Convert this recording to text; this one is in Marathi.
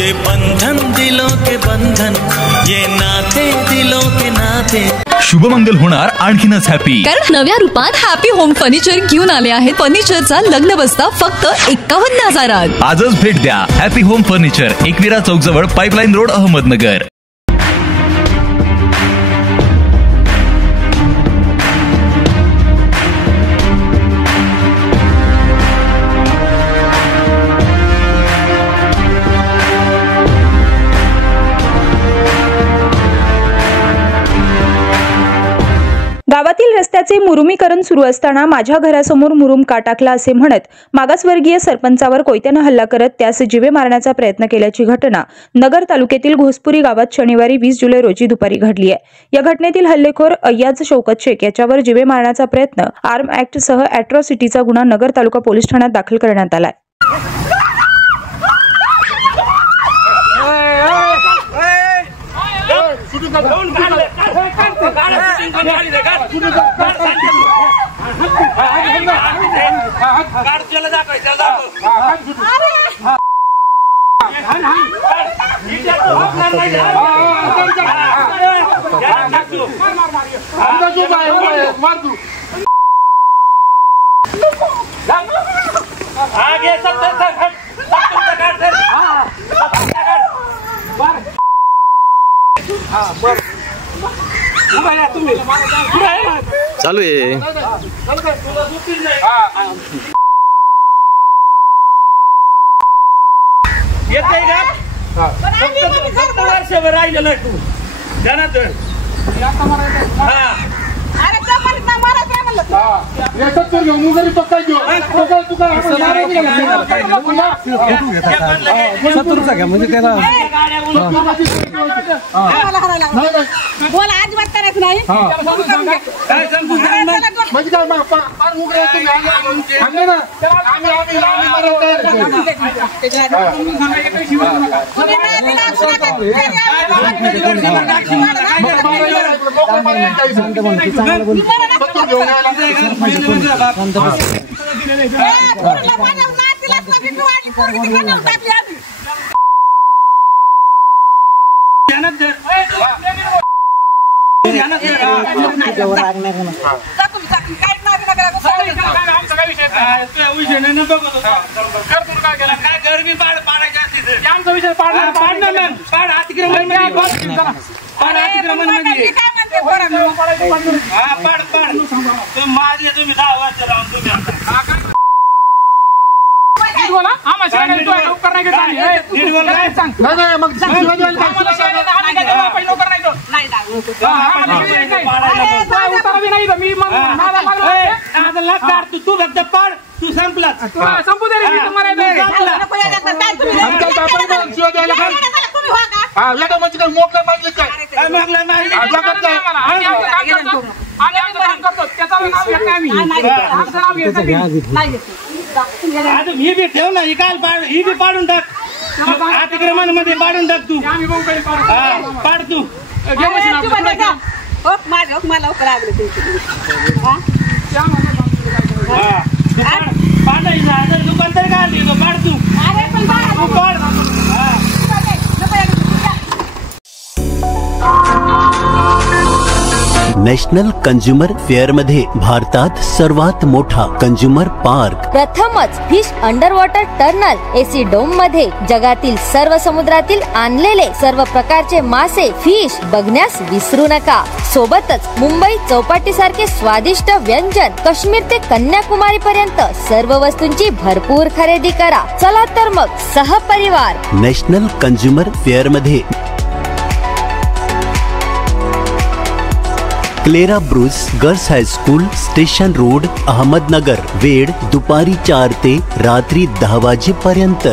ये बंधन दिलों के बंधन, ये नाते दिलों के नाते। शुभमंगल होणार आणखीनच हॅपी, कारण नव्या रूपात हॅपी होम फर्निचर घेऊन आले आहेत. फर्निचरचा लग्न बस्ता फक्त 51,000. आजच भेट द्या हॅपी होम फर्निचर, एकविरा चौक जवळ, पाइपलाइन रोड, अहमदनगर. गावातील रस्त्याचे मुरुमीकरण सुरू असताना माझ्या घरासमोर मुरुम का टाकला असे म्हणत मागासवर्गीय सरपंचावर कोयत्याने हल्ला करत त्यास जीवे मारण्याचा प्रयत्न केल्याची घटना नगर तालुक्यातील घोसपुरी गावात शनिवारी 20 जुलै रोजी दुपारी घडली आहे. या घटनेतील हल्लेखोर अय्याज शौकत शेख याच्यावर जीवे मारण्याचा प्रयत्न आर्म ऍक्ट सह अॅट्रॉसिटीचा गुन्हा नगर तालुका पोलीस ठाण्यात दाखल करण्यात आलाय. चालू आहे. येते का वर्षभर राहिलेलं तू जनार्दन. म्हणजे त्याला बोला अजिबात करायचं नाही. तू फक्त पाड, तू संपला संपू दे. ही बी ठेव ना, ही काल ही बी पाडून टाक, अतिक्रमणामध्ये पाडून टाक तू. पाड तू दुकान तर काय पाड तू. नॅशनल कंझ्युमर फेअर मध्ये भारतात सर्वात मोठा कंझ्युमर पार्क, प्रथमच fish under water tunnel AC dome मध्ये जगातील सर्व समुद्रातील आणलेले सर्व प्रकारचे मासे फिश बघण्यास विसरू नका. सोबतच मुंबई चौपाटी सारखे स्वादिष्ट व्यंजन, काश्मीर ते कन्याकुमारी पर्यंत सर्व वस्तूंची भरपूर खरेदी करा. चला तर मग सहपरिवार नॅशनल कंझ्युमर फेअर मध्ये. Clara Bruce girls high school, station road, Ahmednagar. वेळ दुपारी 4 ते रात्री 10 वाजेपर्यंत.